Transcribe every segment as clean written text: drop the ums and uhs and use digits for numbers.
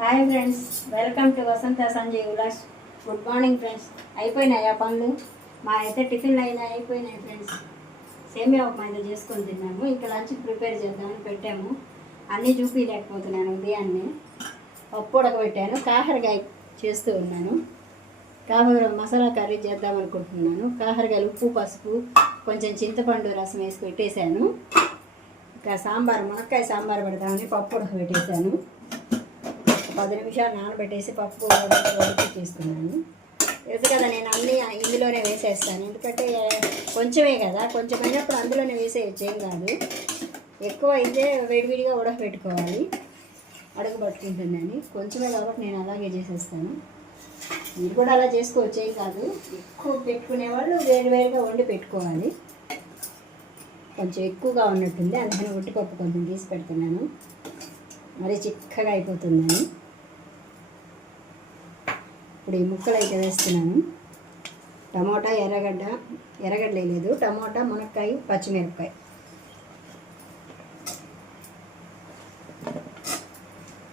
Hi friends, welcome to Vasantha Sanjay Ullas. Good morning friends. అయిపోయినాయా పనులు? మా అయితే టిఫిన్లు అయిపోయినాయి ఫ్రెండ్స్. సేమియా ఉప్మా అయితే చేసుకొని తిన్నాము. ఇంకా లంచ్ ప్రిపేర్ చేద్దామని పెట్టాము. అన్నీ చూపించలేకపోతున్నాను. ఉదయాన్నే పప్పు ఉడకబెట్టాను, కాకరకాయ చేస్తూ ఉన్నాను. కాకర మసాలా కర్రీ చేద్దాం అనుకుంటున్నాను. కాకరకాయలు ఉప్పు పసుపు కొంచెం చింతపండు రసం వేసి పెట్టేశాను. ఇంకా సాంబార్, మునక్కాయ సాంబార్ పెడదామని పప్పు ఉడకబెట్టేశాను. 10 నిమిషాలు నానబెట్టేసి పప్పు ఉడికి తీసుకున్నాను. తెలుసు కదా, నేను అన్నీ ఇందులోనే వేసేస్తాను. ఎందుకంటే కొంచెమే కదా, కొంచెం అయినప్పుడు అందులోనే వేసేయచ్చు, ఏం కాదు. ఎక్కువ అయితే వేడివిడిగా ఉడకబెట్టుకోవాలి, అడుగు పట్టుకుంటుందని. కొంచెమే కాబట్టి నేను అలాగే చేసేస్తాను. మీరు కూడా అలా చేసుకోవచ్చు, ఏం కాదు. ఎక్కువ పెట్టుకునే వాళ్ళు వేడివేడిగా వండి పెట్టుకోవాలి. కొంచెం ఎక్కువగా ఉన్నట్టుంది, అందుకని ఉట్టిపప్పు కొంచెం తీసి పెడుతున్నాను. మరీ చిక్కగా అయిపోతుందని. ఇప్పుడు ఈ ముక్కలు అయితే వేస్తున్నాను. టమోటా, ఎర్రగడ్డ లేదు, టమోటా, మునక్కాయ, పచ్చిమిరపకాయ.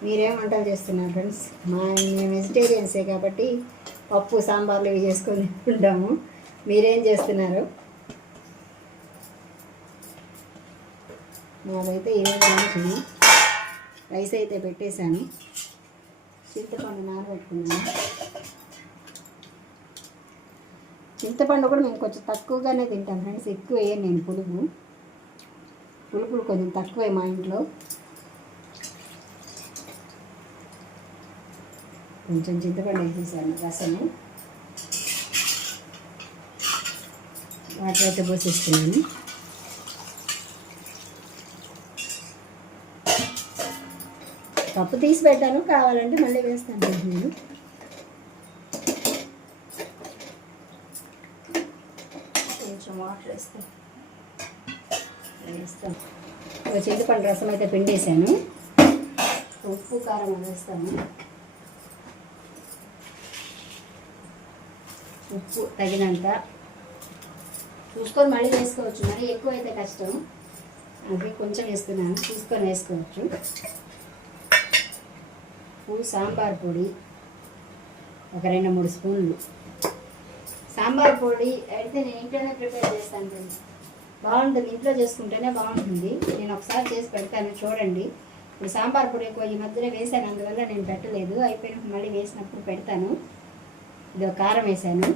మీరేం వంటలు చేస్తున్నారు ఫ్రెండ్స్? మేము వెజిటేరియన్సే కాబట్టి పప్పు సాంబార్లు ఇవి చేసుకొని ఉంటాము. మీరేం చేస్తున్నారు? మాదైతే ఈరోజు మంచిది. రైస్ అయితే పెట్టేశాను. చింతపండు నానబెట్టుకున్నాను. చింతపండు కూడా మేము కొంచెం తక్కువగానే తింటాం ఫ్రెండ్స్, ఎక్కువ వేయను నేను. పులుపులు కొంచెం తక్కువే మా ఇంట్లో. కొంచెం చింతపండు వేసేసాను, రసము. వాటర్ అయితే పోసేస్తున్నాను. కప్పు తీసి పెట్టాను, కావాలంటే మళ్ళీ వేస్తాను నేను. కొంచెం వాటర్ వేస్తాను. ఒక చింతపండు రసం అయితే పిండేసాను. ఉప్పు కారం వేస్తాను. ఉప్పు తగినంత చూసుకొని మళ్ళీ వేసుకోవచ్చు. మరి ఎక్కువ అయితే కష్టం, అది కొంచెం వేస్తున్నాను, చూసుకొని వేసుకోవచ్చు. సాంబార్ పొడి ఒక 2-3 స్పూన్లు. సాంబార్ పొడి అయితే నేను ఇంట్లోనే ప్రిపేర్ చేస్తాను ఫ్రెండ్స్. బాగుంటుంది, ఇంట్లో చేసుకుంటేనే బాగుంటుంది. నేను ఒకసారి చేసి పెడతాను, చూడండి. ఇప్పుడు సాంబార్ పొడి ఎక్కువ ఈ మధ్యలో వేసాను, అందువల్ల నేను పెట్టలేదు. అయిపోయినప్పుడు మళ్ళీ వేసినప్పుడు పెడతాను. ఇది కారం వేసాను.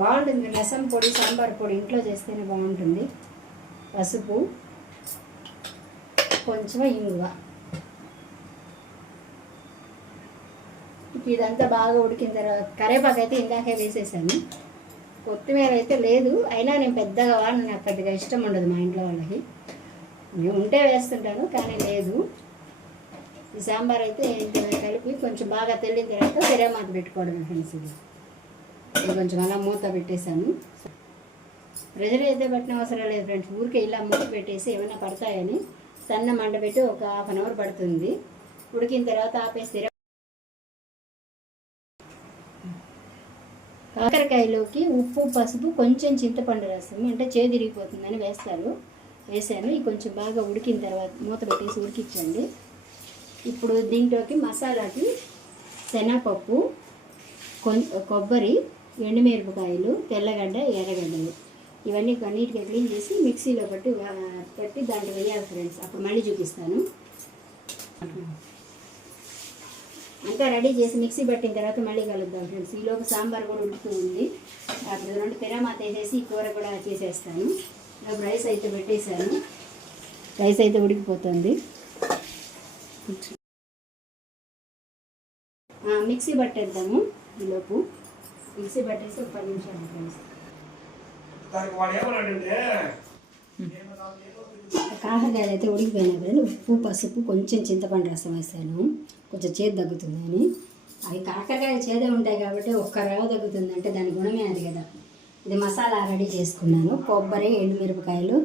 బాగుంటుంది రసం పొడి, సాంబార్ పొడి ఇంట్లో చేస్తేనే బాగుంటుంది. పసుపు, కొంచెం ఇంగువ. ఇదంతా బాగా ఉడికిన తర్వాత కరివేపాకు అయితే ఇందాకే వేసేసాను. కొత్తిమీర అయితే లేదు, అయినా నేను పెద్దగా వాడిని, నాకు పెద్దగా ఇష్టం ఉండదు మా ఇంట్లో వాళ్ళకి. నేను ఉంటే వేస్తుంటాను, కానీ లేదు. ఈ సాంబార్ అయితే కలిపి కొంచెం బాగా తెల్లిన తర్వాత తిరగమాత పెట్టుకోవడం ఫ్రెండ్స్. ఇది కొంచెం అలా మూత పెట్టేశాను. ప్రెజర్ అయితే పెట్టిన అవసరం లేదు ఫ్రెండ్స్, ఊరికే ఇలా మూత పెట్టేసి ఏమైనా పడతాయని సన్న మంట పెట్టి ఒక 1/2 అవర్ పడుతుంది. ఉడికిన తర్వాత ఆపేసి కాకరకాయలోకి ఉప్పు పసుపు కొంచెం చింతపండు రసం, అంటే చేదిరిగిపోతుందని వేసాను. ఇది కొంచెం బాగా ఉడికిన తర్వాత మూత పెట్టేసి ఉడికించండి. ఇప్పుడు దీంట్లోకి మసాలాకి శనగపప్పు, కొబ్బరి, ఎండుమిరపకాయలు, తెల్లగడ్డ, ఎర్రగడ్డలు ఇవన్నీ నీట్గా క్లీన్ చేసి మిక్సీలో పెట్టి దాంట్లో వేయాలి ఫ్రెండ్స్. అప్పుడు మళ్ళీ చూపిస్తాను. అంతా రెడీ చేసి మిక్సీ పట్టిన తర్వాత మళ్ళీ కలుద్దాం ఫ్రెండ్స్. ఈలోపు సాంబార్ కూడా ఉడుకుతూ ఉంది. అప్పుడు 2 తిరమాత వేసేసి కూర కూడా చేసేస్తాను. ఇప్పుడు రైస్ అయితే పెట్టేశాను. రైస్ అయితే ఉడికిపోతుంది. మిక్సీ పట్టేద్దాము. ఈలోపు మిక్సీ పట్టేసి ఒక 10 నిమిషాలు ఫ్రెండ్స్. కాకరకాయలు అయితే ఉడికిపోయినాయి. ఉప్పు పసుపు కొంచెం చింతపండు రసం వేసాను, కొంచెం చేదు తగ్గుతుందని. అవి కాకరకాయలు చేదే ఉంటాయి కాబట్టి ఒక్క రవ్వ తగ్గుతుంది, అంటే దాని గుణమే అది కదా. ఇది మసాలా రెడీ చేసుకున్నాను. కొబ్బరి, ఎండుమిరపకాయలు,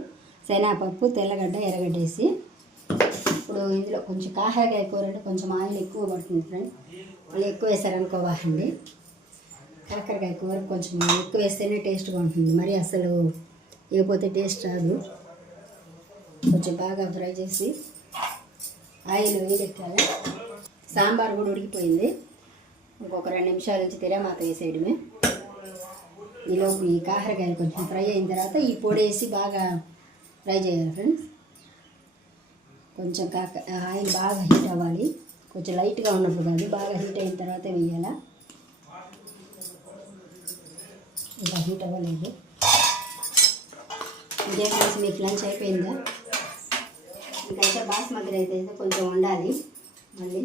శనగపప్పు, తెల్లగడ్డ, ఎర్రగడ్డ వేసి. ఇప్పుడు ఇందులో కొంచెం కాకరకాయ కూర అంటే కొంచెం ఆయిల్ ఎక్కువ పడుతుంది ఫ్రెండ్, మళ్ళీ ఎక్కువ వేసారనుకోవాలండి. కాకరకాయ కూర కొంచెం ఎక్కువ వేస్తేనే టేస్ట్గా ఉంటుంది, మరి అసలు ఇకపోతే టేస్ట్ రాదు. కొంచెం బాగా ఫ్రై చేసి ఆయిల్ వేడెక్కాలి. సాంబార్ కూడా ఉడికిపోయింది. ఇంకొక 2 నిమిషాల నుంచి తిరమాత వేసేయడమే. ఈలోపు ఈ కాకరకాయలు కొంచెం ఫ్రై అయిన తర్వాత ఈ పొడి వేసి బాగా ఫ్రై చేయాలి ఫ్రెండ్స్. కొంచెం ఆయిల్ బాగా హీట్ అవ్వాలి. కొంచెం లైట్గా ఉన్నప్పుడు కాదు, బాగా హీట్ అయిన తర్వాత వేయాలా. ఇలా హీట్ అవ్వలేదు. ఇదే ఫ్రెండ్స్ మీకు లంచ్ అయిపోయిందా? ఇంకైతే బాస్మతి రైస్ అయితే కొంచెం వండాలి. మళ్ళీ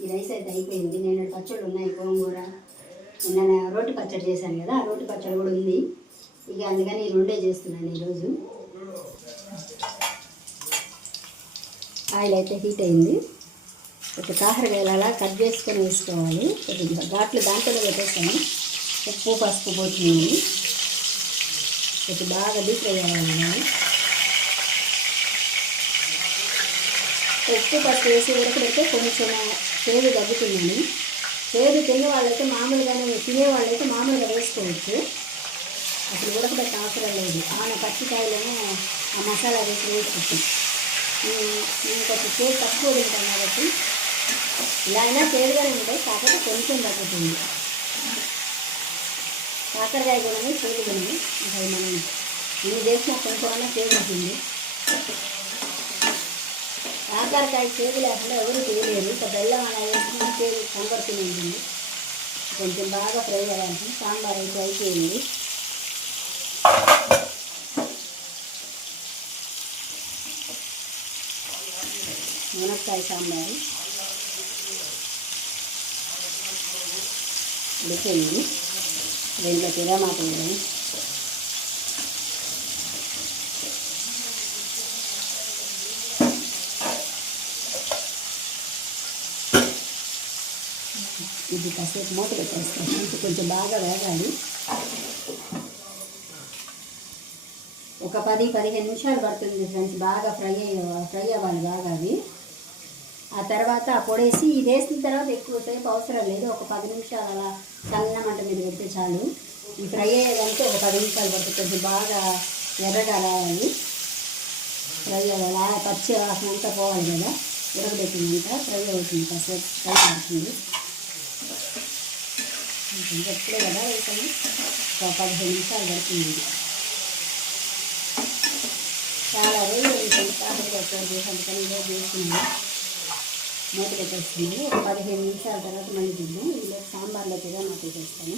ఈ రైస్ అయితే అయిపోయింది. నేను పచ్చళ్ళు ఉన్నాయి, గోంగూర, నిన్న రోటి పచ్చడి చేశాను కదా, ఆ రోటి పచ్చడి కూడా ఉంది. ఇక అందుకని ఈ 2 చేస్తున్నాను ఈరోజు. ఆయిల్ అయితే హీట్ అయింది. ఒక కాకరకాయలు అలా కట్ చేసుకొని వేసుకోవాలి. కొద్దిగా ఘాట్లు దాంట్లో పెట్టేస్తాను. ఉప్పు పసుపు పోతున్నాను. కొంచెం బాగా డీప్ ఫ్రై అవ్వాలి. ఉప్పు పసుపు వేసి ఉడకబెడితే కొంచెం చేదు తగ్గుతుందని. చేదు తినే వాళ్ళైతే మామూలుగానే, తినే వాళ్ళైతే మామూలుగా వేసుకోవచ్చు. అప్పుడు ఉడకబెట్ట అవసరం లేదు. ఆమె పచ్చికాయలోనే ఆ మసాలా వేసి వేసుకోవచ్చు. నేను కొంచెం చేదు తక్కువ తింటాను కాబట్టి ఇలా అయినా చేదుగానే ఉంటాయి, కాకపోతే కొంచెం తగ్గుతుంది. కాకరకాయ కూడా చేదు ఉంది. ఇంకా మనం ఇన్ని చేసినా కొంచెం చేదు ఉంటుంది. కాకరకాయ చేదు లేకుండా ఎవరు చేయలేరు. ఇంకా బెల్లం అలా వేసుకుని చేదు కనబడుతూనే ఉంటుంది. కొంచెం బాగా ఫ్రై అవ్వాలి. సాంబార్ అయితే అయిపోయింది. మునక్కాయ సాంబారు ఉడిపోయింది. దీంట్లో తిరమాత వేయాలి. ఇది కాసేపు మూత పెట్టేస్తాను. కొంచెం బాగా వేగాలి. ఒక 10-15 నిమిషాలు పడుతుంది ఫ్రెండ్స్. బాగా ఫ్రై అవ్వాలి బాగా అవి. ఆ తర్వాత ఆ పొడేసి ఇది వేసిన తర్వాత ఎక్కువసేపు అవసరం లేదు. ఒక 10 నిమిషాలు అలా సన్న మంట మీద పెడితే చాలు. ఈ ఫ్రై అయ్యేదానికి ఒక 10 నిమిషాలు పడుతుంది. కొంచెం బాగా ఎర్రగా రావాలి, ఫ్రై అవ్వాలి. పచ్చి వాసన అంతా పోవాలి కదా, ఉడకబెట్టినంత ఫ్రై అవుతుంది. కాసేపు ఫ్రై అవుతుంది. ఎప్పుడే కదా వేసాను. ఒక 15 నిమిషాలు పడుతుంది. చాలా రోజులు వేసాను కాకరకాయ కూర చేసాను, కానీ ఈరోజు చేసుకున్నాను. మూత పెట్టేస్తున్నాను. ఒక 15 నిమిషాల తర్వాత మళ్ళీ తిద్దాం. ఈలోపు సాంబార్లో కూడా మాకు వేసేస్తాను.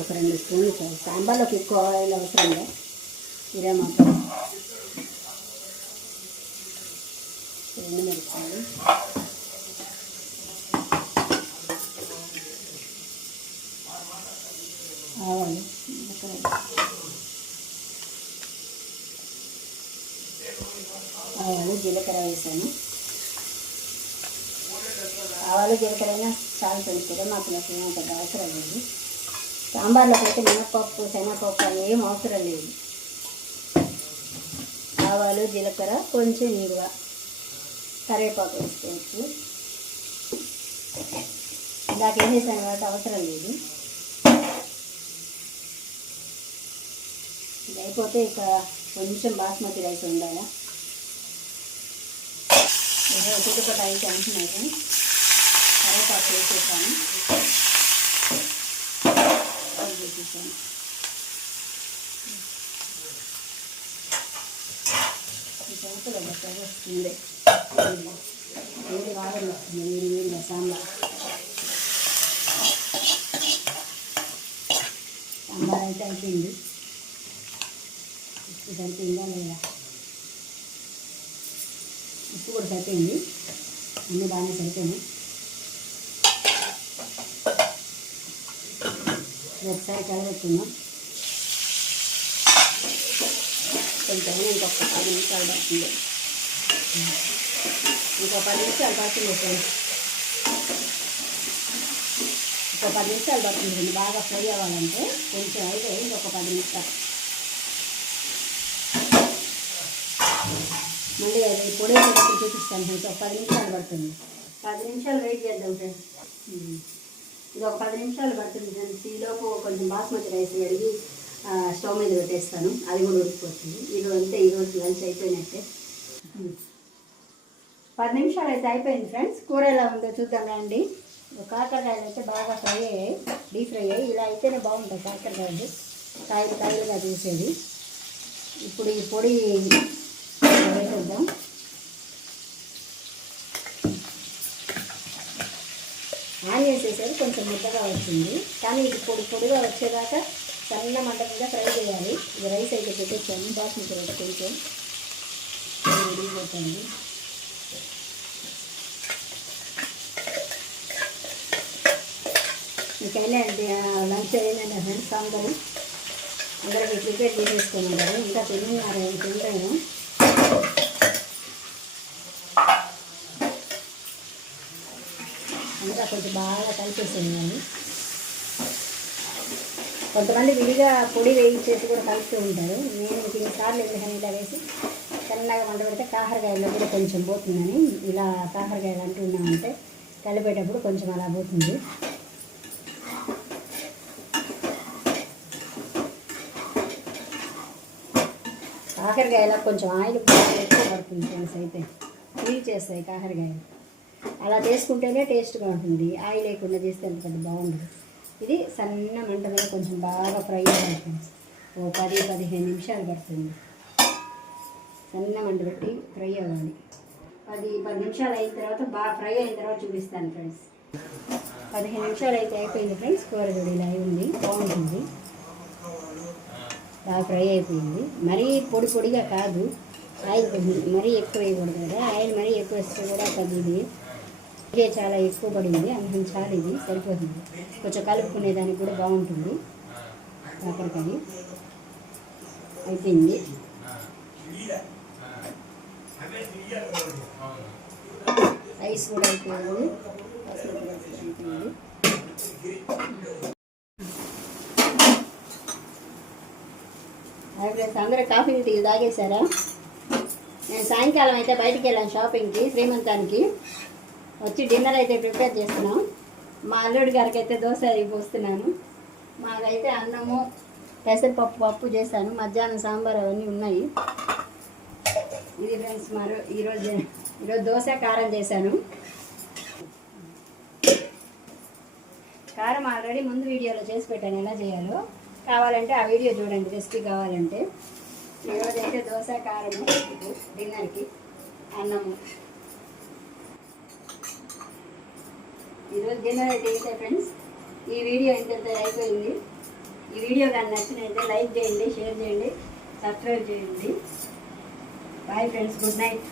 ఒక 2 స్పూన్లు చాలు. సాంబార్లోకి ఎక్కువ ఆయిల్ అవసరం లేదు. ఇదే మాత్రం 2 మిరపకాయలు, ఆవాలు జీలకర్ర వేసాను. ఆవాలు జీలకర్ర అయినా చాలా తెలుస్తుంది. మాకు ఏమో పెద్ద అవసరం లేదు. సాంబార్లోకి అయితే మినప్పప్పు శనగపప్పు ఏం అవసరం లేదు. ఆవాలు జీలకర్ర, కొంచెం ఇంగువ, కరివేపాకు వేసుకోవచ్చు. ఇందాక ఏం చేసాను కాబట్టి అవసరం లేదు. ఇది అయిపోతే ఇక కొంచెం బాస్మతి రైస్ ఉండాలా. ఏదో ఒకటి అయితే అంటున్నాను. కరివేపాకు వేసేసాను. వేసేసాను. ఈ సంవత్సరం వస్తుంది. వేడి వారం వస్తుంది. వేడిగా సాంబార్ అయితే అయిపోయింది. ఉప్పు సరిపోయిందా లేదా? ఉప్పు కూడా సరిపోయింది. అన్నీ బాగానే సరిపోయినాయి. ఒకసారి కలబెట్టుకున్నాం. కొంచెం ఇంకొక 10 నిమిషాలు పడుతుంది. ఇంకో 10 నిమిషాలు పడుతుంది ఫ్రెండ్స్. ఇంకో 10 నిమిషాలు పడుతుంది. బాగా ఫ్రై అవ్వాలంటే కొంచెం అయితే ఇంకొక 10 నిమిషాలు. మళ్ళీ అది పొడి వేసేటప్పుడు చూపిస్తాను ఫ్రెండ్స్. ఒక 10 నిమిషాలు పడుతుంది. 10 నిమిషాలు వెయిట్ చేద్దాం ఫ్రెండ్స్. ఇది ఒక 10 నిమిషాలు పడుతుంది ఫ్రెండ్స్. ఈలోపు కొంచెం బాస్మతి రైస్ కడిగి స్టవ్ మీద పెట్టేస్తాను, అది కూడా ఉడికిపోతుంది. ఈరోజు లంచ్ అయిపోయినట్టే. 10 నిమిషాలు అయితే అయిపోయింది ఫ్రెండ్స్. కూర ఎలా ఉందో చూద్దాం రండి. కాకరకాయలు అయితే బాగా ఫ్రై అయ్యాయి, డీప్ ఫ్రై అయ్యాయి. ఇలా అయితేనే బాగుంటాయి కాకరకాయలు, కాయలుగా చూసేది. ఇప్పుడు ఈ పొడి వేసేద్దాం. ఆనియన్స్ వేసేది కొంచెం ముద్దగా వచ్చింది, కానీ ఇది పొడిగా వచ్చేదాకా సన్న మంట మీద ఫ్రై చేయాలి. ఇది రైస్ అయితే పెట్టేసాను, బాస్మతి రైస్ కొంచెం ఉడికిపోతుంది. మీకైనా లంచ్ అయిందండి ఫ్రెండ్స్. అందరికి ప్రిపేర్ చేసేసుకొని ఉంటారు, ఇంకా తిన్నారు తింటాను. ఇంకా కొంచెం బాగా కలిపేసాను. కానీ కొంతమంది విడిగా పొడి వేయించేసి కూడా కలుపుతూ ఉంటారు. నేను దీనిసార్లు ఎందుకని ఇలా వేసి సన్నగా వంట పెడితే కాకరకాయల్లో కూడా కొంచెం పోతుందని ఇలా కాకరకాయలు అంటున్నామంటే కలిపేటప్పుడు కొంచెం అలా పోతుంది. కాకరకాయలా కొంచెం ఆయిల్ ఎక్కువ పడుతుంది ఫ్రెండ్స్. అయితే ఫీల్ చేస్తాయి కాకరకాయలు. అలా చేసుకుంటేనే టేస్ట్గా ఉంటుంది, ఆయిల్ లేకుండా చేస్తే అంత పెద్ద బాగుండదు. ఇది సన్న మంట మీద కొంచెం బాగా ఫ్రై అవ్వాలి ఫ్రెండ్స్. ఓ 10-15 నిమిషాలు పడుతుంది. సన్న మంట పెట్టి ఫ్రై అవ్వాలి. 10 నిమిషాలు అయిన తర్వాత బాగా ఫ్రై అయిన తర్వాత చూపిస్తాను ఫ్రెండ్స్. 15 నిమిషాలు అయితే అయిపోయింది ఫ్రెండ్స్. కూర కూడా ఇలా ఉంది, బాగుంటుంది. బాగా ఫ్రై అయిపోయింది. మరీ పొడిగా కాదు, ఆయిల్ మరీ ఎక్కువ వేయకూడదు కదా. ఆయిల్ మరీ ఎక్కువ వేస్తే కూడా ఇది ఇదే చాలా ఎక్కువ పడింది, అందుకని చాలా ఇది సరిపోతుంది. కొంచెం కలుపుకునేదానికి కూడా బాగుంటుంది. కాకరకాయ అయిపోయింది. రైస్ కూడా అయిపోయింది. అందరూ కాఫీ టీ తాగేశారా? నేను సాయంకాలం అయితే బయటికి వెళ్ళాను షాపింగ్కి, శ్రీమంతానికి. వచ్చి డిన్నర్ అయితే ప్రిపేర్ చేస్తున్నాం. మా అల్లుడి గారికి అయితే దోశ పోస్తున్నాను. మాకైతే అన్నము పెసరపప్పు చేశాను. మధ్యాహ్నం సాంబార్ అవన్నీ ఉన్నాయి. ఇది ఫ్రెండ్స్ ఈరోజు దోశ కారం చేశాను. కారం ఆల్రెడీ ముందు వీడియోలో చేసి పెట్టాను ఎలా చేయాలో. కావాలంటే ఆ వీడియో చూడండి, రెసిపీ కావాలంటే. ఈరోజైతే దోశ కారము డిన్నర్కి, అన్నము. ఈరోజు డిన్నర్ అయితే అయితే ఫ్రెండ్స్. ఈ వీడియో ఇంత అయిపోయింది. ఈ వీడియో కానీ నచ్చినైతే లైక్ చేయండి, షేర్ చేయండి, సబ్స్క్రైబ్ చేయండి. Bye friends, good night.